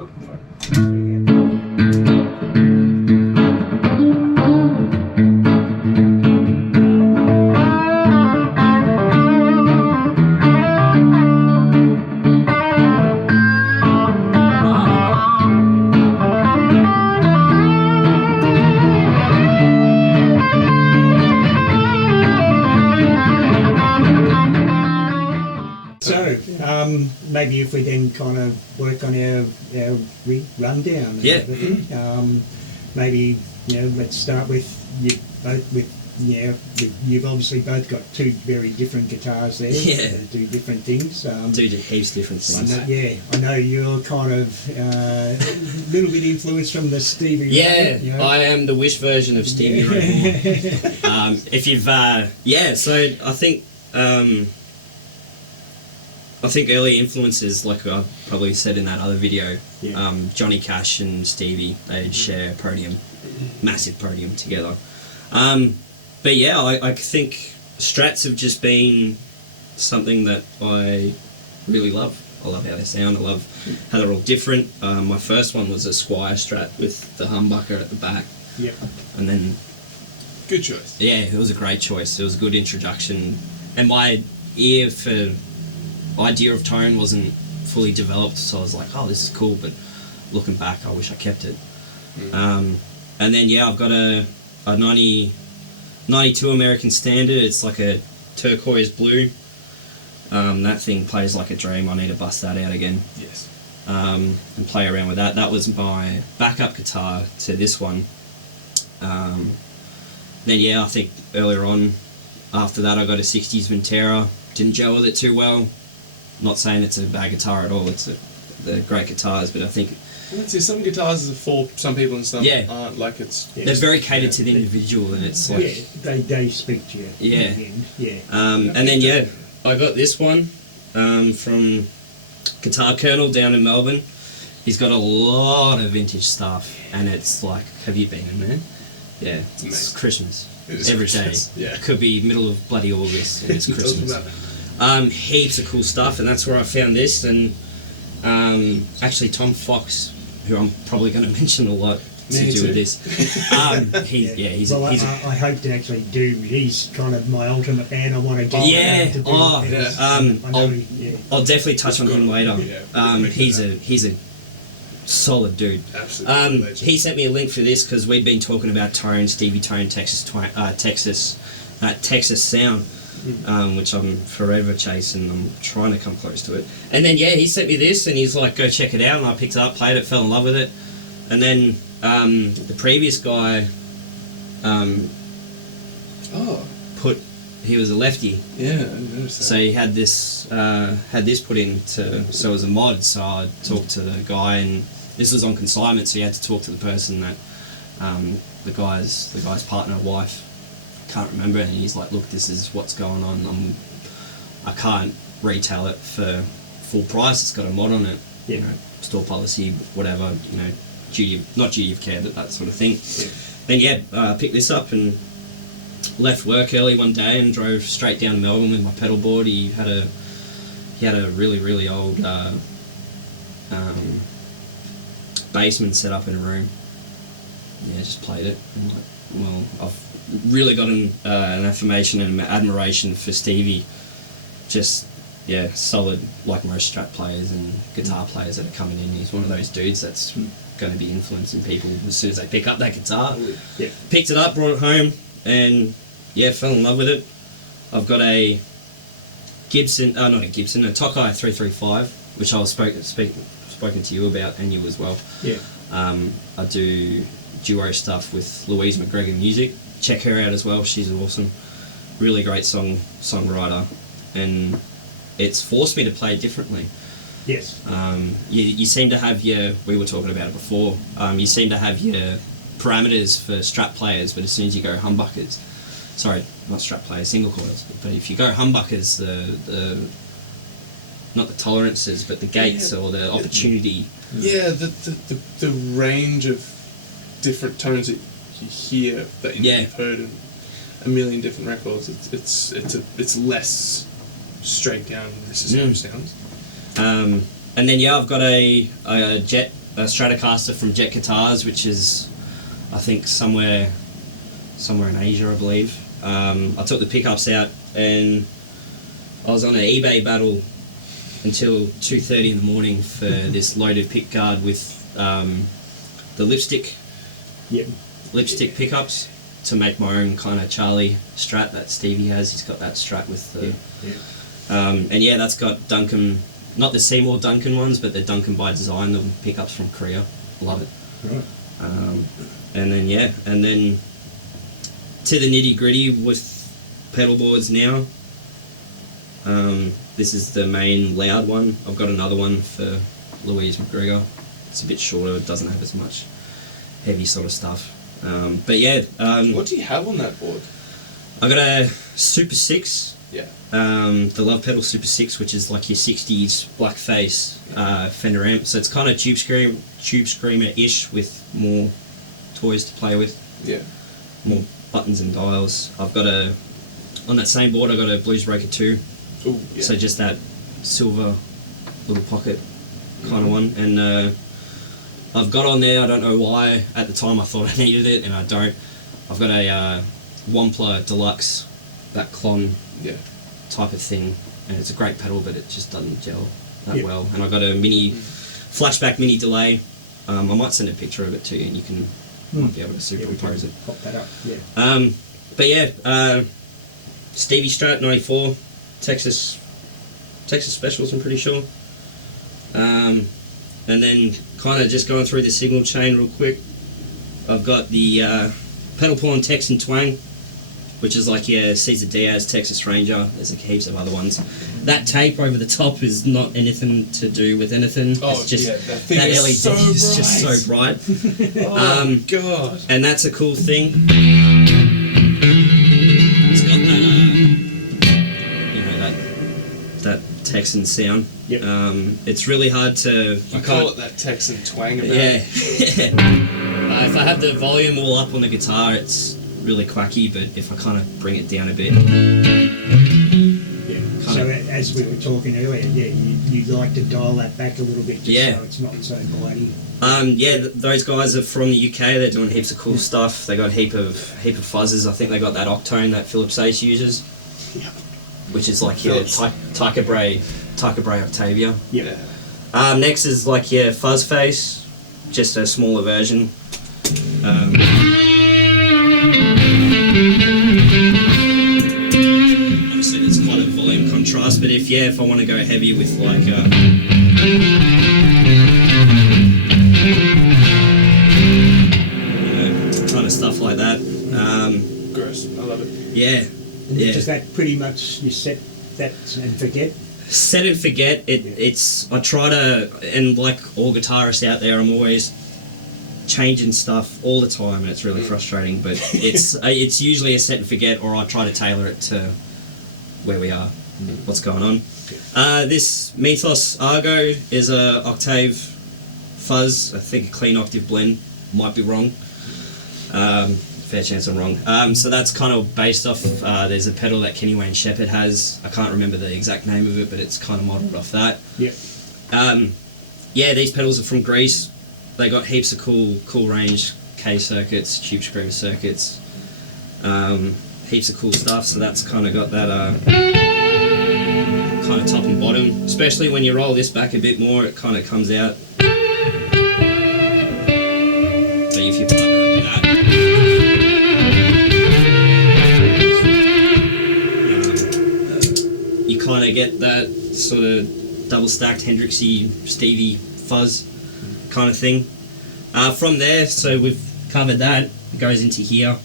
Oh, fine. Maybe if we then kind of work on our rundown and everything. Maybe, let's start with you both you've obviously both got two very different guitars there. That do different things. Do heaps different things. I know you're kind of a little bit influenced from the Stevie Ray. I am the Wish version of Stevie Ray. If you've, so I think early influences, like I probably said in that other video, Johnny Cash and Stevie, they'd share a podium, massive podium together. But yeah, I think Strats have just been something that I really love. I love how they sound, I love how they're all different. My first one was a Squire Strat with the humbucker at the back. Yep. And then... Good choice. Yeah, it was a great choice. It was a good introduction. And my ear for... idea of tone wasn't fully developed, so I was like, oh, this is cool, but looking back I wish I kept it. And then I've got a 92 American Standard. It's like a turquoise blue. That thing plays like a dream. I need to bust that out again. Yes. And play around with that. That was my backup guitar to this one. Then I think earlier on after that I got a 60s Ventera. Didn't gel with it too well. Not saying it's a bad guitar at all. They're great guitars, but I think some guitars are for some people and some aren't. Like they're very catered to the individual, and it's like they speak to you. And then I got this one from Guitar Colonel down in Melbourne. He's got a lot of vintage stuff, and it's like, have you been in there? Yeah, it's Christmas. Every Christmas. day. Yeah. It could be middle of bloody August, and it's Christmas. Heaps of cool stuff, and that's where I found this. And actually Tom Fox, who I'm probably going to mention a lot to do with this, he's I hope to actually do. He's kind of my ultimate band. I want to do. I'll definitely touch on him later. He's a solid dude. Absolutely. He sent me a link for this because we'd been talking about Tone, Stevie Tone, Texas sound. Which I'm forever chasing. I'm trying to come close to it. And then he sent me this, and he's like, go check it out. And I picked it up, played it, fell in love with it. And then the previous guy he was a lefty. Yeah, I noticed that. So he had this put in so it was a mod. So I talked to the guy, and this was on consignment, so you had to talk to the person that the guy's partner, wife, can't remember, and he's like, look, this is what's going on. I can't retail it for full price. It's got a mod on it. Store policy, whatever. Not duty of care, but that sort of thing. Then I picked this up and left work early one day and drove straight down to Melbourne with my pedal board. He had a really, really old Bassman set up in a room. Just played it. I'm like, well, I've really got an affirmation and admiration for Stevie. Just solid, like most Strat players and guitar players that are coming in. He's one of those dudes that's going to be influencing people as soon as they pick up that guitar. Picked it up, brought it home, and fell in love with it. I've got a Tokai 335, which I was spoken to you about, and you as well. I do duo stuff with Louise McGregor Music. Check her out as well. She's awesome. Really great songwriter, and it's forced me to play differently. Yes. You seem to have we were talking about it before, you seem to have your parameters for Strat players, but as soon as you go humbuckers, sorry, not Strat players, single coils, but if you go humbuckers, the not the tolerances, but the gates or the opportunity. The range of different tones that you hear that you've heard in a million different records. It's less straight down. This is how it sounds. And then I've got a Jet a Stratocaster from Jet Guitars, which is, I think, somewhere in Asia, I believe. I took the pickups out and I was on an eBay battle until 2:30 in the morning for this loaded pick guard with the lipstick pickups to make my own kind of Charlie Strat that Stevie has. He's got that Strat with the... and yeah, that's got Duncan, not the Seymour Duncan ones, but the Duncan by Design, the pickups from Korea. Love it. Right. And then to the nitty gritty with pedal boards now. This is the main loud one. I've got another one for Louise McGregor. It's a bit shorter, it doesn't have as much heavy sort of stuff. But yeah. What do you have on that board? I got a Super 6. Yeah. The Love Pedal Super 6, which is like your 60s blackface Fender amp. So it's kind of Tube Screamer-ish with more toys to play with. Yeah. More buttons and dials. I've got on that same board I got a Blues Breaker 2. Ooh, yeah. So just that silver little pocket kind of one. And I've got on there, I don't know why, at the time I thought I needed it and I don't. I've got a Wampler Deluxe, that clon type of thing, and it's a great pedal, but it just doesn't gel that well. And I've got a mini flashback mini delay. I might send a picture of it to you, and you can might be able to superimpose it. Pop that up. But yeah, Stevie Strat 94, Texas Specials, I'm pretty sure. And then kind of just going through the signal chain real quick. I've got the pedal pull and Texan Twang, which is like your Cesar Diaz Texas Ranger. There's like heaps of other ones. That tape over the top is not anything to do with anything. Oh, it's just that LED is so is just so bright. Oh god! And that's a cool thing. It's got that, that Texan sound. Yep. It's really hard to. You call it that Texan twang about it. If I have the volume all up on the guitar, it's really quacky, but if I kind of bring it down a bit... So as we were talking earlier, you'd like to dial that back a little bit just so it's not so bloody. Those guys are from the UK, they're doing heaps of cool stuff. They got a heap of fuzzes. I think they got that Octone that Philip Ace uses, which is like your Tycho Brahe Octavia. Yeah. Next is like your Fuzz Face, just a smaller version. Obviously there's quite a volume contrast, but if I want to go heavy with like kind of stuff like that. Gross. I love it. Yeah. Does that pretty much you set that and forget? Set and forget. It's I try to, and like all guitarists out there, I'm always changing stuff all the time, and it's really frustrating. But it's usually a set and forget, or I try to tailor it to where we are, what's going on. This Mythos Argo is a octave fuzz. I think a clean octave blend. Might be wrong. Fair chance I'm wrong. So that's kind of based off. There's a pedal that Kenny Wayne Shepherd has. I can't remember the exact name of it, but it's kind of modelled off that. Yeah. These pedals are from Greece. They got heaps of cool range K circuits, Tube Screamer circuits, heaps of cool stuff. So that's kind of got that kind of top and bottom. Especially when you roll this back a bit more, it kind of comes out. So if you partner it with that, you kind of get that sort of double stacked Hendrixy Stevie fuzz kind of thing. From there, so we've covered that. It goes into here.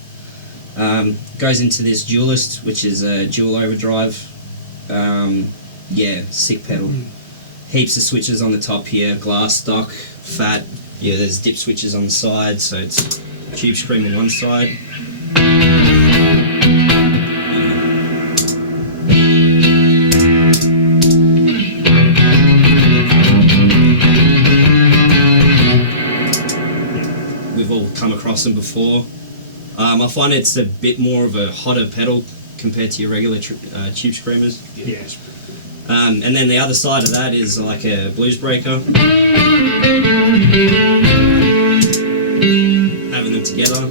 Goes into this Duelist, which is a dual overdrive. Sick pedal. Heaps of switches on the top here. Glass stock, fat. Yeah, there's dip switches on the side, so it's Tube Scream on one side. Come across them before. I find it's a bit more of a hotter pedal compared to your regular Tube Screamers. Yeah. And then the other side of that is like a Blues Breaker. Having them together.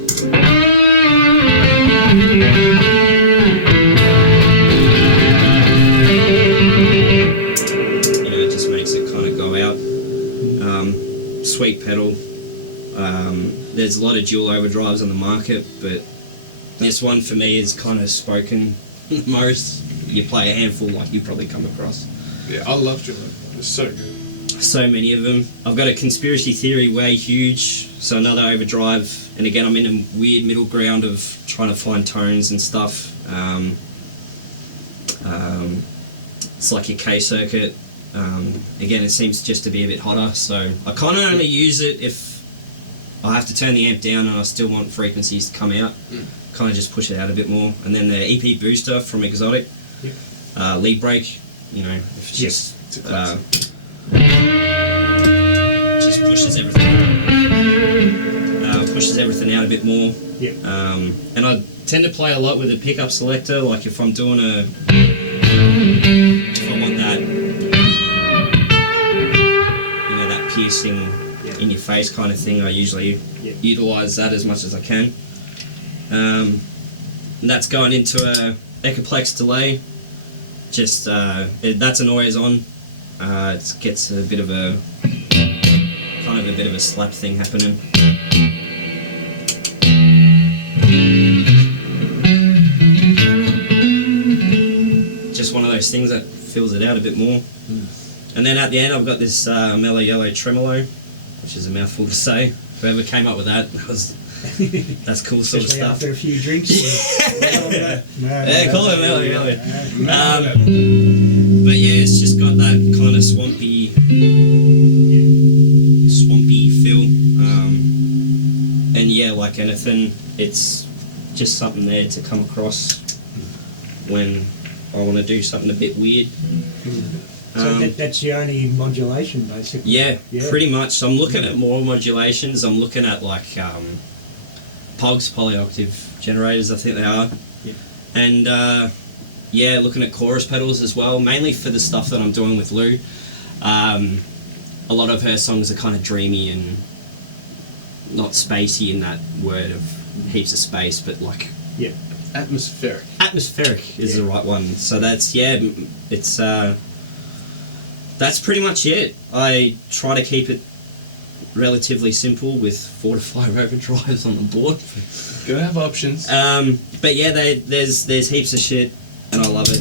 It just makes it kind of go out. Sweet pedal. There's a lot of dual overdrives on the market, but this one for me is kind of spoken the most. You play a handful like you probably come across. Yeah, I love dual overdrive. It's so good. So many of them. I've got a conspiracy theory way huge, so another overdrive, and again I'm in a weird middle ground of trying to find tones and stuff. It's like your K circuit. Again, it seems just to be a bit hotter, so I kind of only use it if I have to turn the amp down and I still want frequencies to come out. Kind of just push it out a bit more. And then the EP booster from Exotic, lead break, if it's just pushes everything out a bit more. And I tend to play a lot with a pickup selector, like if I'm doing if I want that, that piercing in your face kind of thing, I usually utilise that as much as I can. And that's going into a Echoplex delay. Just that's an always on. It gets a bit of a slap thing happening. Just one of those things that fills it out a bit more. And then at the end I've got this mellow yellow tremolo, which is a mouthful to say. Whoever came up with that's cool sort of stuff. After a few drinks. Call it mellow yellow. But yeah, it's just got that kind of swampy feel. And yeah, like anything, it's just something there to come across when I want to do something a bit weird. So that's your only modulation, basically? Yeah, pretty much. I'm looking at more modulations. I'm looking at like Pogs, polyoctave generators, I think they are. And looking at chorus pedals as well, mainly for the stuff that I'm doing with Lou. A lot of her songs are kind of dreamy and not spacey in that word of heaps of space, but like... Atmospheric. Atmospheric is the right one. So that's, it's... that's pretty much it. I try to keep it relatively simple with 4 to 5 overdrives on the board. Gotta have options. But yeah, there's heaps of shit, and I love it.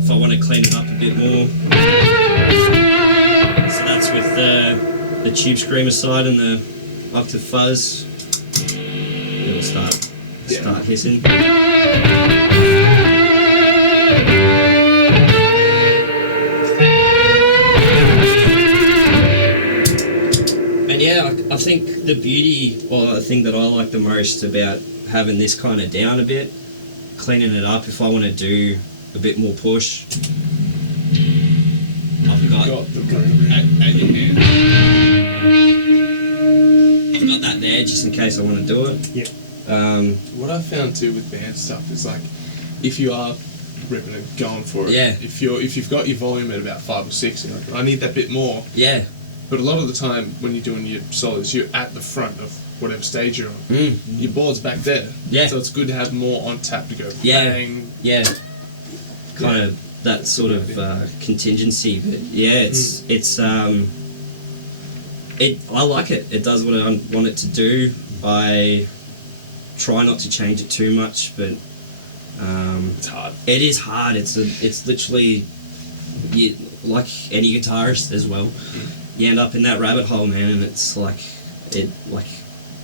If I want to clean it up a bit more, so that's with the tube screamer side and the octave fuzz. It'll start hissing. And yeah, I think the beauty, or the thing that I like the most about having this kind of down a bit, cleaning it up, if I want to do a bit more push, I've got that there just in case I want to do it. What I found too with band stuff is like, if you are ripping and going for it, if you've got your volume at about 5 or 6, you're like, I need that bit more. But a lot of the time when you're doing your solos, you're at the front of whatever stage you're on. Your board's back there. So it's good to have more on tap to go bang. Kind of that sort of contingency, but I like it. It does what I want it to do. I try not to change it too much, but it's hard. It is hard. It's literally like any guitarist as well. You end up in that rabbit hole, man, and it's like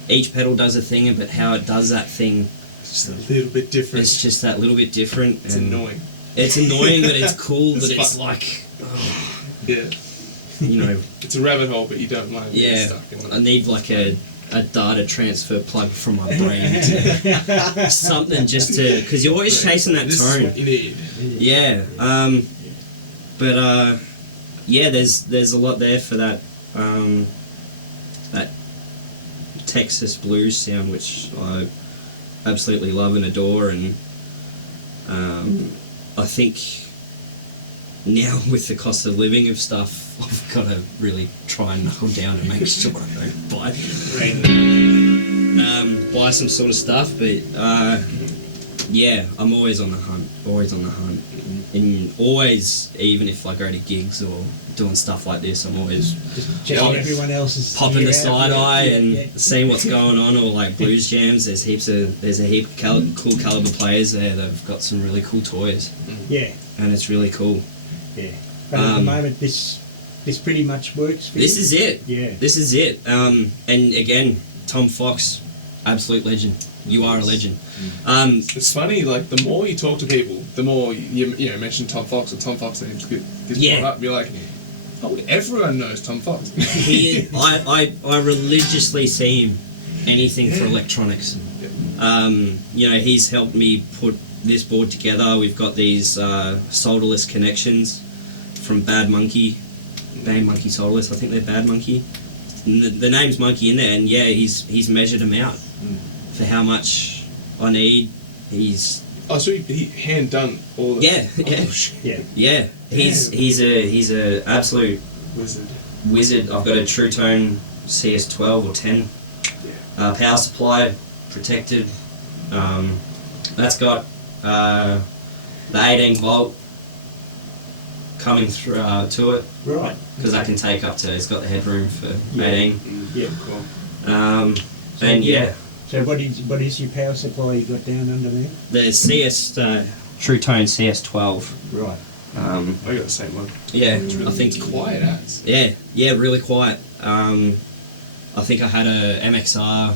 each pedal does a thing, but how it does that thing, it's just a little bit different. It's just that little bit different. It's annoying. It's annoying, but it's cool. It's but fun. It's like, it's a rabbit hole, but you don't mind being stuck in it. I need like a data transfer plug from my brain to something just to, because you're always chasing that this tone. Is what you need. There's a lot there for that Texas blues sound, which I absolutely love and adore, and I think now with the cost of living of stuff, I've got to really try and knuckle down and make sure I don't buy some sort of stuff, but yeah, I'm always on the hunt, and always, even if I go to gigs or doing stuff like this, I'm always just checking everyone else's popping the side eye and seeing what's going on, or like blues jams. There's a heap of cool caliber players there that have got some really cool toys. Yeah, and it's really cool. Yeah, but at the moment, this pretty much works for this you. Is it. Yeah, this is it. And again, Tom Fox, absolute legend. You are a legend. It's funny, like, the more you talk to people, the more you mention Tom Fox, and Tom Fox names gets brought up. You're like, oh, everyone knows Tom Fox. I religiously see him anything for electronics. He's helped me put this board together. We've got these solderless connections from Bad Monkey solderless. I think they're Bad Monkey. The name's Monkey in there, and yeah, he's measured them out for how much I need. So he hand done all the... Yeah. He's a absolute wizard. I've got a True Tone CS12 or 10. Power supply, protected. That's got the 18 volt coming through to it. Right. Because that can take up to... It's got the headroom for 18. Yeah, cool. And yeah. So what is your power supply you got down under there? The CS True Tone CS12. Right. I got the same one. Yeah, really, I think it's quiet as. Yeah, really quiet. I think I had a MXR,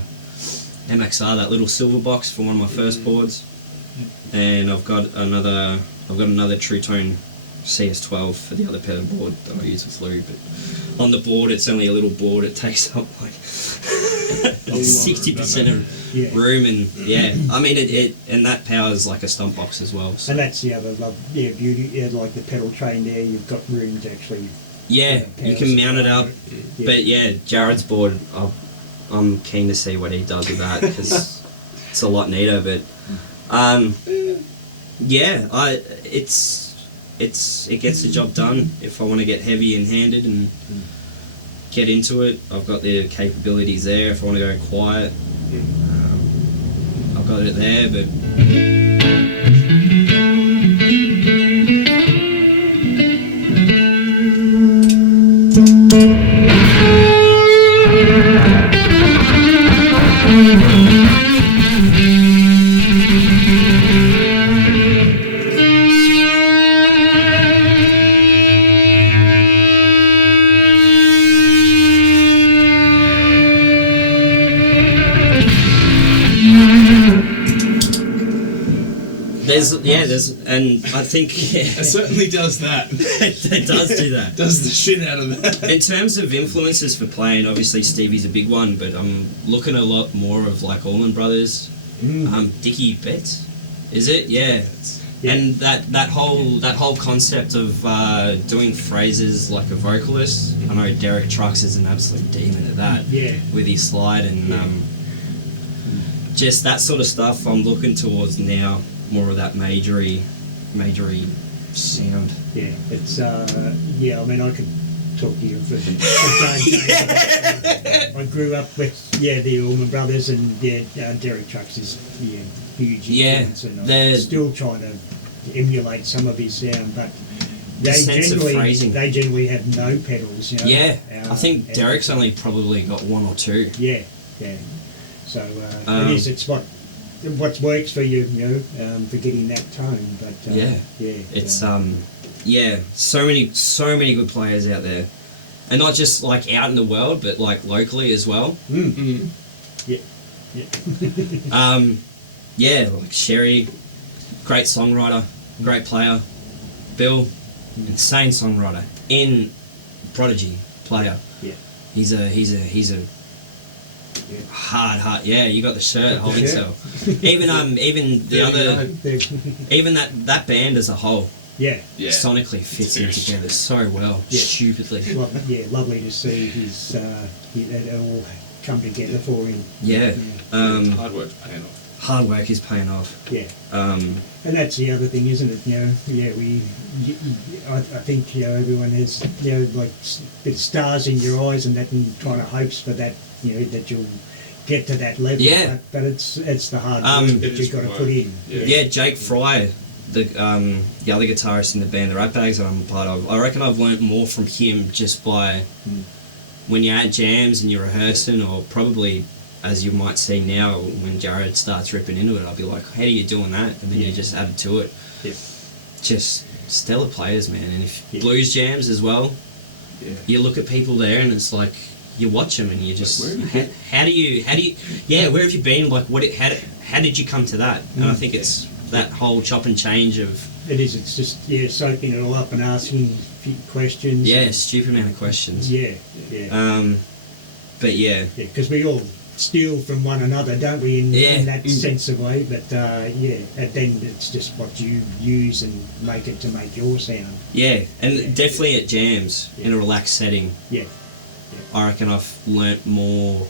that little silver box for one of my first boards, and I've got another True Tone CS12 for the other pedal board that I use with Lou. But on the board, it's only a little board. It takes up like 60% of room, and I mean it and that powers like a stump box as well. So. And that's the other beauty, like the pedal train there. You've got room to actually. Yeah, you can mount it up. But yeah, Jared's board. I'm keen to see what he does with that because it's a lot neater. But it gets the job done. If I want to get heavy and handed and get into it, I've got the capabilities there. If I want to go quiet, I've got it there. But and I think it certainly does that. It does do that. Does the shit out of that. In terms of influences for playing, obviously Stevie's a big one, but I'm looking a lot more of like Allman Brothers, Dickie Betts, is it? Yeah. And that whole concept of doing phrases like a vocalist. I know Derek Trucks is an absolute demon at that. Yeah. With his slide and just that sort of stuff. I'm looking towards now. More of that majory sound. Yeah, it's I mean, I could talk to you for I grew up with the Allman Brothers, and Derek Trucks is huge influence, and I'm still trying to emulate some of his sound, but they generally have no pedals. I think Derek's only probably got one or two. Yeah. So it's what works for you, for getting that tone. But it's so many good players out there, and not just like out in the world, but like locally as well. Like Sherry, great songwriter, great player. Bill, insane songwriter, in Prodigy player. He's a hard. Yeah, you got the shirt holding so. Even the other, even that band as a whole. Sonically fits in together so well. Stupidly. Lovely to see his it all come together for him. Yeah. Hard work's paying off. Hard work is paying off. Yeah. And that's the other thing, isn't it? I think everyone has like bit of stars in your eyes and that, and kind of hopes for that. That you'll get to that level. Yeah. But it's the hard work that you've got to put in. Yeah. Jake Fry, the other guitarist in the band, the Ratbags that I'm a part of. I reckon I've learnt more from him just by when you're at jams and you're rehearsing, or probably, as you might see now, when Jared starts ripping into it, I'll be like, how are you doing that? And then you just add to it. Yeah. Just stellar players, man. And if blues jams as well, you look at people there and it's like, you watch them and you just, how do you, where have you been? Like, how did you come to that? And I think it's that whole chop and change of... It is, it's just, soaking it all up and asking a few questions. Yeah, stupid amount of questions. Yeah. But yeah. Because we all steal from one another, don't we, in that sense of way, but and then it's just what you use and make it to make your sound. Yeah, and definitely at jams, in a relaxed setting. Yeah. I reckon I've learnt more.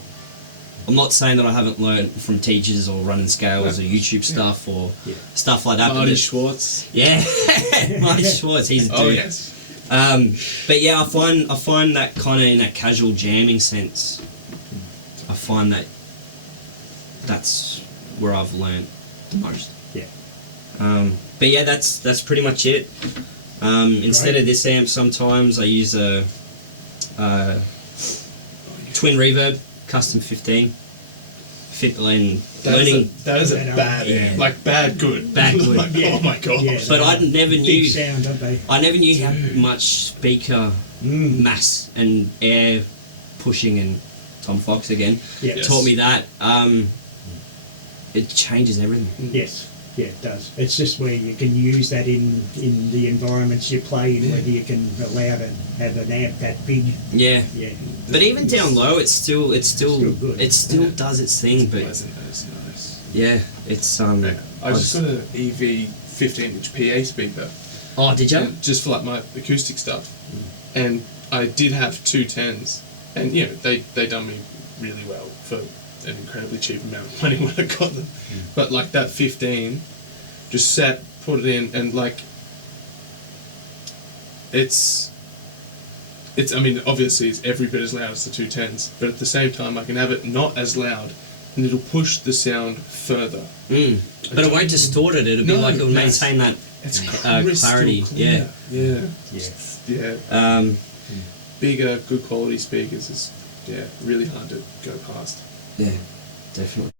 I'm not saying that I haven't learnt from teachers or running scales or YouTube stuff or stuff like that. Marty Schwartz. Yeah, Marty Schwartz, he's a dude. Oh, yes. But yeah, I find that kind of in that casual jamming sense, I find that's where I've learnt the most. Yeah. But yeah, that's pretty much it. Instead of this amp, sometimes I use a twin reverb, custom 15. That is a bad amp. Like bad good. Bad good. Like, oh my god. Yeah, but I never knew. Big sound, don't they? I never knew how much speaker mass and air pushing, and Tom Fox again taught me that. It changes everything. Yes. Yeah, it does. It's just where you can use that in the environments you play in, whether you can allow to have an amp that big. Yeah. Yeah. But even down low, it's still good. It still does its thing. But That's nice. yeah, it's I just got an EV 15-inch PA speaker. Oh, did you? Just for like my acoustic stuff, and I did have two 10s, and they done me really well for an incredibly cheap amount of money when I got them. But like that 15, just sat, put it in, and like it's I mean, obviously it's every bit as loud as the two 10s, but at the same time I can have it not as loud and it'll push the sound further. But it won't distort it, it'll be like it'll maintain that clarity. Clear. Yeah. Yeah. Bigger, good quality speakers is really hard to go past. Yeah, definitely.